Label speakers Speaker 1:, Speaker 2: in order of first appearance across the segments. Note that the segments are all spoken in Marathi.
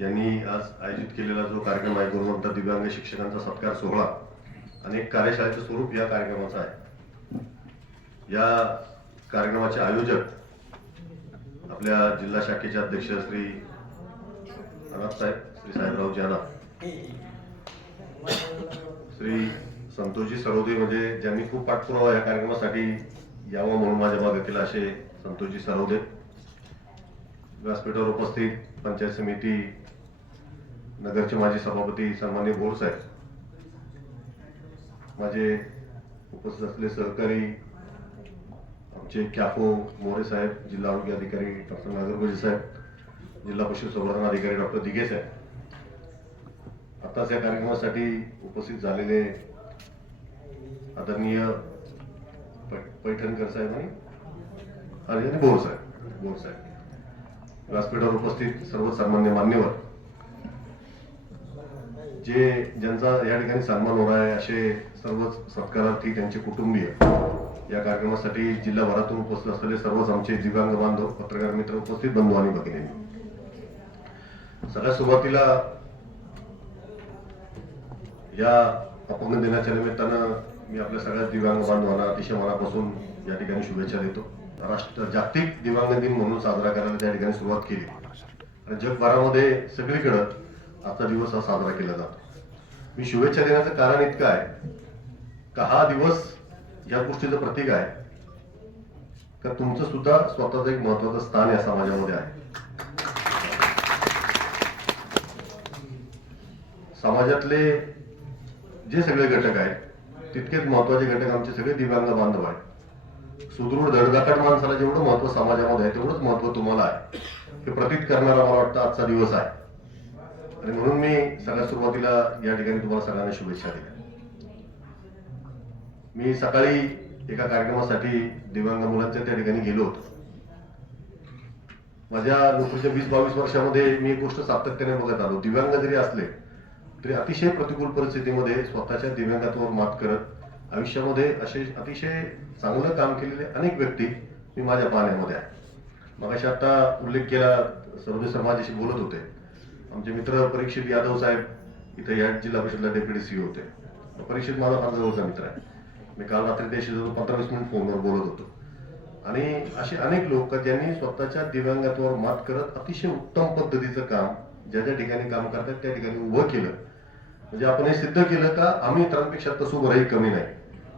Speaker 1: यांनी आज आयोजित केलेला जो कार्यक्रम आहे गुणवंत दिव्यांग शिक्षकांचा सत्कार सोहळा आणि कार्यशाळेचं स्वरूप या कार्यक्रमाचं आहे. या कार्यक्रमाचे आयोजक आपल्या जिल्हा शाखेचे अध्यक्ष श्री अनाथ साहेब श्री साहेबराव जाना श्री संतोषजी सरोदे म्हणजे ज्यांनी खूप पाठपुरावा या कार्यक्रमासाठी यावं म्हणून माझ्या मागे केला असे संतोषजी सरोदे व्यासपीठावर उपस्थित पंचायत समिती नगरचे माजी सभापती सन्मान्य बोर साहेब माझे उपस्थित असलेले सहकारी आमचे कॅफो मोरे साहेब जिल्हा आरोग्य अधिकारी डॉक्टर नागरगोजी साहेब जिल्हा पशुसंवर्धन अधिकारी डॉक्टर दिघे साहेब. आताच या कार्यक्रमासाठी उपस्थित झालेले आदरणीय पैठणकर साहेब आणि आणि आणि बोर साहेब बोर साहेब. व्यासपीठावर उपस्थित सर्व सामान्य मान्यवर जे ज्यांचा या ठिकाणी सन्मान होणार आहे असे सर्वच सत्कारार्थी त्यांचे कुटुंबीय या कार्यक्रमासाठी जिल्हाभरातून उपस्थित असलेले सर्वच आमचे दिव्यांग बांधव पत्रकार मित्र उपस्थित बंधू आणि भगिनी. सगळ्यात सुरुवातीला या अपंग दिनाच्या निमित्तानं मी आपल्या सगळ्या दिव्यांग बांधवांना अतिशय मनापासून या ठिकाणी शुभेच्छा देतो. राष्ट्र जागतिक दिव्यांग दिन म्हणून साजरा करायला त्या ठिकाणी सुरुवात केली. जगभरामध्ये सगळीकडं आजचा दिवस हा साजरा केला जातो. मी शुभेच्छा देण्याचं कारण इतकं आहे. का हा दिवस या गोष्टीचं प्रतीक आहे? का तुमचं सुद्धा स्वतःच एक महत्वाचं स्थान या समाजामध्ये आहे? समाजातले जे सगळे घटक आहेत तितकेच महत्त्वाचे घटक आमचे सगळे दिव्यांग बांधव आहेत. सुदृढ धडधाकट माणसाला जेवढं महत्त्व समाजामध्ये आहे तेवढंच महत्त्व तुम्हाला आहे. हे प्रतीत करणारा मला वाटतं आजचा दिवस आहे. आणि म्हणून मी सगळ्या सुरुवातीला या ठिकाणी तुम्हाला सगळ्यांना शुभेच्छा दिल्या. मी सकाळी एका कार्यक्रमासाठी दिव्यांग मुलांच्या त्या ठिकाणी गेलो होतो. माझ्या नोकरीच्या वीस बावीस वर्षामध्ये मी एक गोष्ट सातत्याने बघत आलो. दिव्यांग जरी असले तरी अतिशय प्रतिकूल परिस्थितीमध्ये स्वतःच्या दिव्यांगात्वावर मात करत आयुष्यामध्ये असे अतिशय चांगलं काम केलेले अनेक व्यक्ती मी माझ्या पाहण्यामध्ये आहे. मग आता उल्लेख केला सर्वोदय सर माझ्याशी बोलत होते. आमचे मित्र परीक्षित यादव साहेब इथे या जिल्हा परिषदला डेप्युटी सीओ होते. परीक्षित माझा फार जवळचा मित्र आहे. मी काल रात्री त्याशी जवळ पंधरा वीस मिनिट फोनवर बोलत होतो. आणि असे अनेक लोक ज्यांनी स्वतःच्या दिव्यांगत्वावर मात करत अतिशय उत्तम पद्धतीचं काम ज्या ज्या ठिकाणी काम करतात त्या ठिकाणी उभं केलं. म्हणजे आपण हे सिद्ध केलं का आम्ही इतरांपेक्षा तसं उभंही कमी नाही.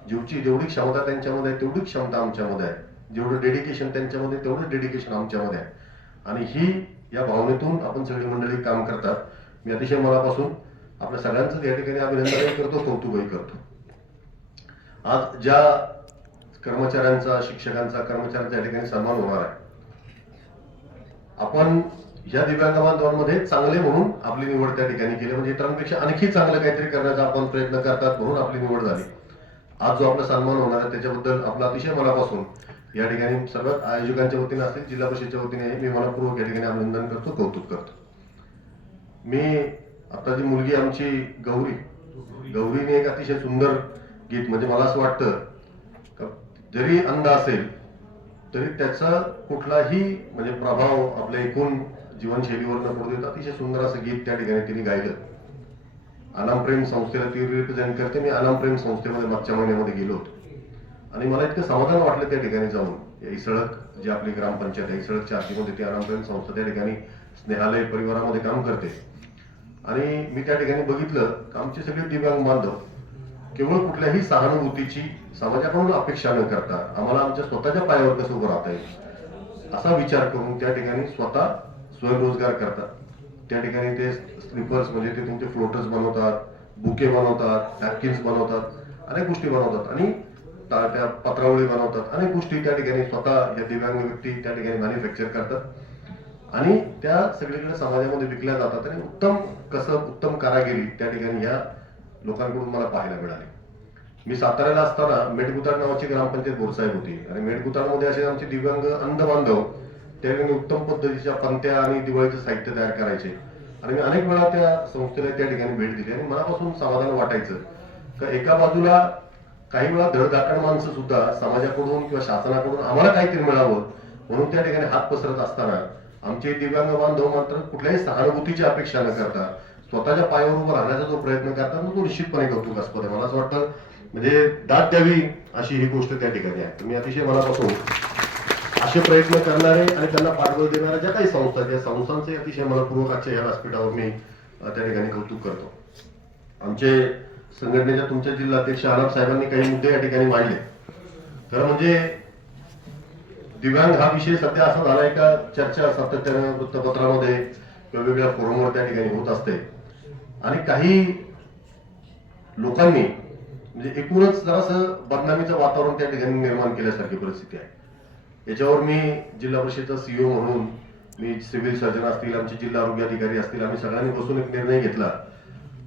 Speaker 1: जीवची जेवढी क्षमता त्यांच्यामध्ये आहे तेवढी क्षमता आमच्यामध्ये आहे. जेवढं डेडिकेशन त्यांच्यामध्ये तेवढं डेडिकेशन आमच्यामध्ये आहे. आणि ही या भावनेतून आपण सगळी मंडळी काम करतात. मी अतिशय मनापासून आपल्या सगळ्यांचं या ठिकाणी अभिनंदनही करतो कौतुकही करतो. आज ज्या कर्मचाऱ्यांचा शिक्षकांचा कर्मचाऱ्यांचा या ठिकाणी सन्मान होणार आहे आपण या दिव्यांग बांधवांमध्ये चांगले म्हणून आपली निवड त्या ठिकाणी केली. म्हणजे इतरांपेक्षा आणखी चांगलं काहीतरी करण्याचा आपण प्रयत्न करतात म्हणून आपली निवड झाली. आज जो आपला सन्मान होणार आहे त्याच्याबद्दल आपला अतिशय मनापासून या ठिकाणी सर्व आयोजकांच्या वतीने असेल जिल्हा परिषदेच्या वतीने मी मनपूर्वक या ठिकाणी अभिनंदन करतो कौतुक करतो. मी आता जी मुलगी आमची गौरी. गौरीने एक अतिशय सुंदर गीत म्हणजे मला असं वाटतं जरी अंध असेल तरी त्याचा कुठलाही म्हणजे प्रभाव आपल्या एकूण जीवनशैलीवर न पडू देत अतिशय सुंदर असं गीत त्या ठिकाणी तिने गायलं. अनाम प्रेम संस्थेला ती रिप्रेझेंट करते. मी अनाम प्रेम संस्थेमध्ये मागच्या महिन्यामध्ये गेलो होतो. आणि मला इतकं समाधान वाटलं त्या ठिकाणी जाऊन. इसळक जी आपली ग्रामपंचायत आहे इसळकच्या आधीमध्ये ती अनाम संस्था त्या ठिकाणी स्नेहालय परिवारामध्ये काम करते. आणि मी त्या ठिकाणी बघितलं की आमचे सगळे दिव्यांग बांधव केवळ कुठल्याही सहानुभूतीची समाजाकडून अपेक्षा न करता आम्हाला आमच्या स्वतःच्या पायावर कसं उभं राहता येईल असा विचार करून त्या ठिकाणी स्वतः स्वयंरोजगार करतात. त्या ठिकाणी ते स्लीपर्स म्हणजे ते तुमचे फ्लोटर्स बनवतात बुके बनवतात नॅपकिन्स बनवतात अनेक गोष्टी बनवतात. आणि त्या पत्रावळी बनवतात. अनेक गोष्टी त्या ठिकाणी स्वतः या दिव्यांग व्यक्ती त्या ठिकाणी मॅन्युफॅक्चर करतात. आणि त्या सगळीकडे समाजामध्ये विकल्या जातात आणि उत्तम कसं उत्तम कारागिरी त्या ठिकाणी या लोकांकडून मला पाहायला मिळाली. मी साताऱ्याला असताना मेटगुताड नावाची ग्रामपंचायत बोरसाहेब होती. आणि मेटगुताडमध्ये असे आमचे दिव्यांग अंध बांधव त्यावेळी उत्तम पद्धतीच्या पंत्या आणि दिवाळीचं साहित्य तयार करायचे. आणि मी अनेक वेळा त्या संस्थेला त्या ठिकाणी भेट दिली. आणि मनापासून समाधान वाटायचं. का एका बाजूला काही वेळा धडधाकड माणसं सुद्धा समाजाकडून किंवा शासनाकडून आम्हाला काहीतरी मिळावं म्हणून त्या ठिकाणी हात पसरत असताना आमचे दिव्यांग बांधव मात्र कुठल्याही सहानुभूतीची अपेक्षा न करता स्वतःच्या पायावर उभं राहण्याचा जो प्रयत्न करतात तो निश्चितपणे कौतुकास्पद आहे मला असं वाटतं म्हणजे दाद द्यावी अशी ही गोष्ट त्या ठिकाणी आहे. तुम्ही अतिशय मनापासून असे प्रयत्न करणारे आणि त्यांना पाठबळ देणाऱ्या ज्या काही संस्था त्या संस्थांचे अतिशय मनपूर्वक आजच्या या व्यासपीठावर मी त्या ठिकाणी कौतुक करतो. आमचे संघटनेच्या तुमच्या जिल्हाध्यक्ष आनंद साहेबांनी काही मुद्दे या ठिकाणी मांडले. तर म्हणजे दिव्यांग हा विषय सध्या असा झालाय का चर्चा सातत्यानं वृत्तपत्रामध्ये वेगवेगळ्या फोरमवर त्या ठिकाणी होत असते? आणि काही लोकांनी म्हणजे एकूणच जरासं बदनामीचं वातावरण त्या ठिकाणी निर्माण केल्यासारखी परिस्थिती आहे. याच्यावर मी जिल्हा परिषदेचा सीईओ म्हणून मी सिव्हिल सर्जन असतील आमचे जिल्हा आरोग्य अधिकारी असतील आम्ही सगळ्यांनी बसून एक निर्णय घेतला.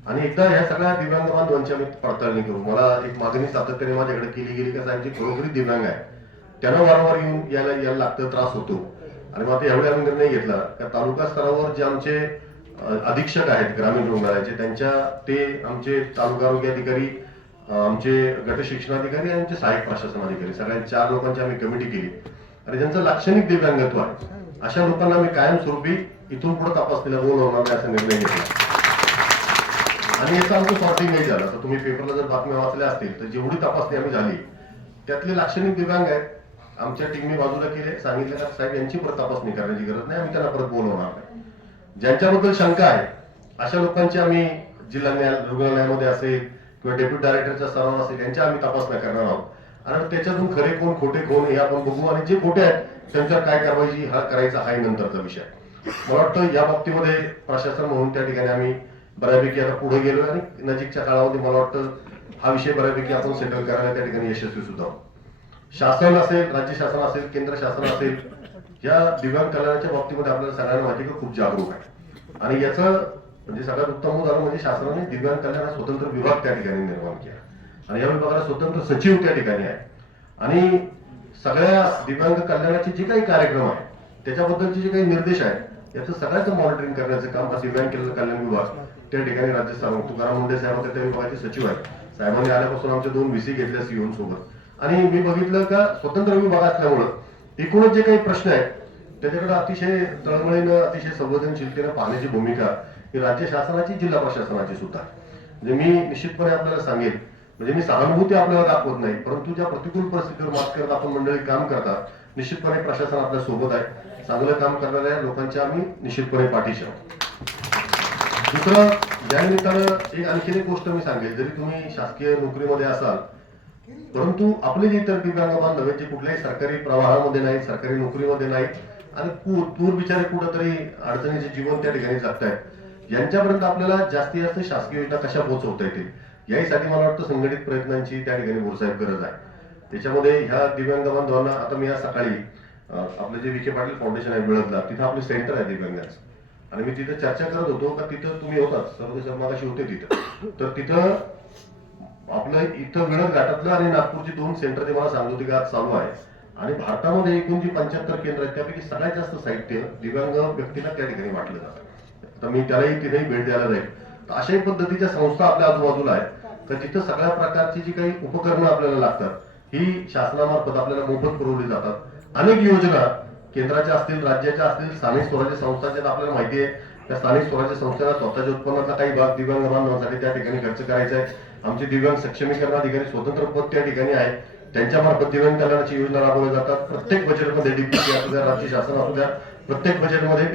Speaker 1: आणि एकदा ह्या सगळ्या दिव्यांग बांधवांची आम्ही पडताळणी करू. मला एक मागणी सातत्याने माझ्याकडे केली गेली की साहेब जे खरोखरी दिव्यांग आहे त्यांना वारंवार येऊन यायला यायला लागतं त्रास होतो. आणि मग आता आम्ही निर्णय घेतला का तालुका स्तरावर जे आमचे अधीक्षक आहेत ग्रामीण रुग्णालयाचे त्यांच्या ते आमचे तालुका आरोग्य अधिकारी आमचे गट शिक्षणाधिकारी आणि आमचे सहाय्यक प्रशासन अधिकारी सगळ्या चार लोकांची आम्ही कमिटी केली. आणि ज्यांचं लाक्षणिक दिव्यांगत्व आहे अशा लोकांना आम्ही कायमस्वरूपी इथून पुढे तपासणीला बोलवणार नाही असा निर्णय घेतला. आणि याचा अजून सॉर्टिंग नाही झालं. तर तुम्ही पेपरला जर बातम्या वाचल्या असतील तर जेवढी तपासणी आम्ही झाली त्यातले लाक्षणिक दिव्यांग आहेत. आमच्या टीमने बाजूला केले सांगितलं का साहेब यांची परत तपासणी करण्याची गरज नाही आम्ही त्यांना परत बोलवणार नाही. ज्यांच्याबद्दल शंका आहे अशा लोकांची आम्ही जिल्हा न्याय रुग्णालयामध्ये असेल किंवा डेप्युटी डायरेक्टरच्या स्तरावर असेल यांच्या आम्ही तपासण्या करणार आहोत. आणि त्याच्यातून खरे कोण खोटे कोण हे आपण बघू. आणि जे खोटे आहेत त्यांच्यावर काय कारवाई हा करायचा हा नंतरचा विषय. मला वाटतं या बाबतीमध्ये प्रशासन म्हणून त्या ठिकाणी आम्ही बऱ्यापैकी आता पुढे गेलो आणि नजीकच्या काळामध्ये मला वाटतं हा विषय बऱ्यापैकी आपण सेटल करायला त्या ठिकाणी यशस्वी सुद्धा शासन असेल राज्य शासन असेल केंद्र शासन असेल या दिव्यांग कल्याणाच्या बाबतीमध्ये आपल्याला सगळ्यांना माहिती की खूप जागरूक आहे. आणि याचं म्हणजे सगळ्यात उत्तम उदाहरण म्हणजे शासनाने दिव्यांग कल्याण स्वतंत्र विभाग त्या ठिकाणी निर्माण केला. आणि या विभागाला स्वतंत्र सचिव त्या ठिकाणी आहे. आणि सगळ्या दिव्यांग कल्याणाचे जे काही कार्यक्रम आहे त्याच्याबद्दलचे जे काही निर्देश आहेत याचं सगळ्याचं मॉनिटरिंग करण्याचं काम हा दिव्यांग कल्याण विभाग त्या ठिकाणी राज्य सरकार तुकाराम मुंडे साहेब होते त्या विभागाचे सचिव आहेत. साहेबांनी आल्यापासून आमचे दोन व्हीसी घेतल्या सीओन सोबत. आणि मी बघितलं का स्वतंत्र विभाग असल्यामुळं एकूणच जे काही प्रश्न आहेत त्याच्याकडे अतिशय तळमळीनं अतिशय संवेदनशीलतेनं पाहण्याची भूमिका ही राज्य शासनाची जिल्हा प्रशासनाची सुद्धा. म्हणजे मी निश्चितपणे आपल्याला सांगेल म्हणजे मी सहानुभूती आपल्याला दाखवत नाही परंतु ज्या प्रतिकूल परिस्थितीवर मात करत आपण मंडळी काम करतात निश्चितपणे प्रशासन आपल्यासोबत आहे. चांगलं काम करणाऱ्या लोकांच्या आम्ही निश्चितपणे पाठीशी आहोत. दुसरं या निमित्तानं एक आणखीन एक गोष्ट मी सांगेल जरी तुम्ही शासकीय नोकरीमध्ये असाल परंतु आपले जे इतर दिव्यांग बांधव जे कुठल्याही सरकारी प्रवाहामध्ये नाहीत सरकारी नोकरीमध्ये नाहीत आणि पूर दूर बिचारे कुठंतरी अडचणीचे जीवन त्या ठिकाणी जगतायत यांच्यापर्यंत आपल्याला जास्तीत जास्त शासकीय योजना कशा पोहोचवता येतील? याहीसाठी मला वाटतं संघटित प्रयत्नांची त्या ठिकाणी बोरसाहेब गरज आहे. त्याच्यामध्ये ह्या दिव्यांग बांधवांना आता मी आज सकाळी आपलं जे विखे पाटील फाउंडेशन आहे मिळतला तिथं आपलं सेंटर आहे दिव्यांगाचं. आणि मी तिथं चर्चा करत होतो का तिथं तुम्ही होतात सर्व शर्मागाशी होते तिथं. तर तिथं आपलं इथं मिळत घाटातलं आणि नागपूरची दोन सेंटर ते मला सांगत होते की आज चालू आहे. आणि भारतामध्ये एकूण जी पंच्याहत्तर केंद्र आहेत त्यापैकी सगळ्यात जास्त साहित्य दिव्यांग व्यक्तीला त्या ठिकाणी वाटलं जातं. आता मी त्यालाही तिथेही भेट द्यायला जाईल. अशाही पद्धतीच्या संस्था आपल्या आजूबाजूला आहेत. तर तिथं सगळ्या प्रकारची जी काही उपकरणं आपल्याला लागतात ही शासनामार्फत आपल्याला मोफत पुरवली जातात. अनेक योजना केंद्राच्या असतील राज्याच्या असतील स्थानिक स्वराज्य संस्थांच्या आपल्याला माहिती आहे त्या स्थानिक स्वराज्य संस्थेला स्वतःच्या उत्पन्नाचा काही भाग दिव्यांग बांधवांसाठी त्या ठिकाणी खर्च करायचा आहे. आमचे दिव्यांग सक्षमीकरण अधिकारी स्वतंत्र पद त्या ठिकाणी आहे. त्यांच्या मार्फत दिव्यांग कल्याणाची योजना राबवल्या जातात. प्रत्येक बजेटमध्ये डीपीसी असू द्या राज्य शासन असू द्या प्रत्येक बजेटमध्ये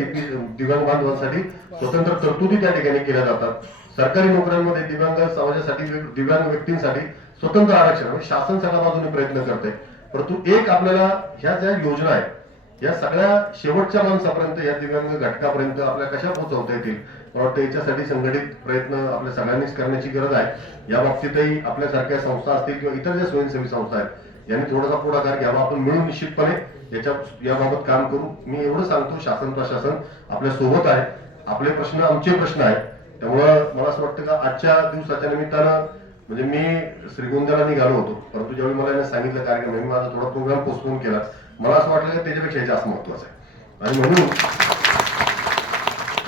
Speaker 1: दिव्यांग बांधवांसाठी स्वतंत्र तरतुदी त्या ठिकाणी केल्या जातात. सरकारी नोकऱ्यांमध्ये दिव्यांग समाजासाठी दिव्यांग व्यक्तींसाठी स्वतंत्र आरक्षण शासन सगळ्या बाजूने प्रयत्न करते. परंतु एक आपल्याला ह्या ज्या योजना आहेत या सगळ्या शेवटच्या माणसापर्यंत या दिव्यांग घटकापर्यंत आपल्या कशा पोहोचवता येतील? मला वाटतं याच्यासाठी संघटित प्रयत्न आपल्या सगळ्यांनीच करण्याची गरज आहे. या बाबतीतही आपल्यासारख्या संस्था असतील किंवा इतर ज्या स्वयंसेवी संस्था आहेत यांनी थोडासा पुढाकार घ्यावा. आपण मिळून निश्चितपणे याच्या याबाबत काम करू. मी एवढं सांगतो शासन प्रशासन आपल्यासोबत आहे. आपले प्रश्न आमचे प्रश्न आहेत. त्यामुळं मला असं वाटतं का आजच्या दिवसाच्या निमित्तानं म्हणजे मी श्रीगोंद्याला निघालो होतो. परंतु ज्यावेळी मला याने सांगितलं कार्यक्रम मी माझा थोडा प्रोग्राम पोस्टपोन केला मला असं वाटलं की त्याच्यापेक्षा जास्त महत्वाचं आहे. आणि म्हणून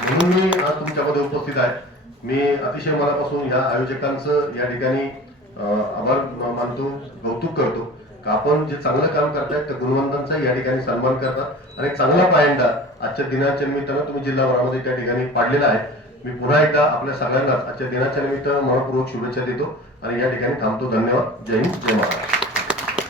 Speaker 1: म्हणून मी आज तुमच्यामध्ये उपस्थित आहे. मी अतिशय मनापासून या आयोजकांचं या ठिकाणी आभार मानतो कौतुक करतो. आपण जे चांगलं काम करतायत त्या गुणवंतांचा या ठिकाणी सन्मान करतात. आणि चांगला पायंडा आजच्या दिनाच्या निमित्तानं तुम्ही जिल्हाभरामध्ये त्या ठिकाणी पाडलेला आहे. मी पुन्हा एकदा आपल्या सगळ्यांनाच आजच्या दिनाच्या निमित्त मनपूर्वक शुभेच्छा देतो. आणि या ठिकाणी थांबतो. धन्यवाद. जय हिंद जय महाराष्ट्र.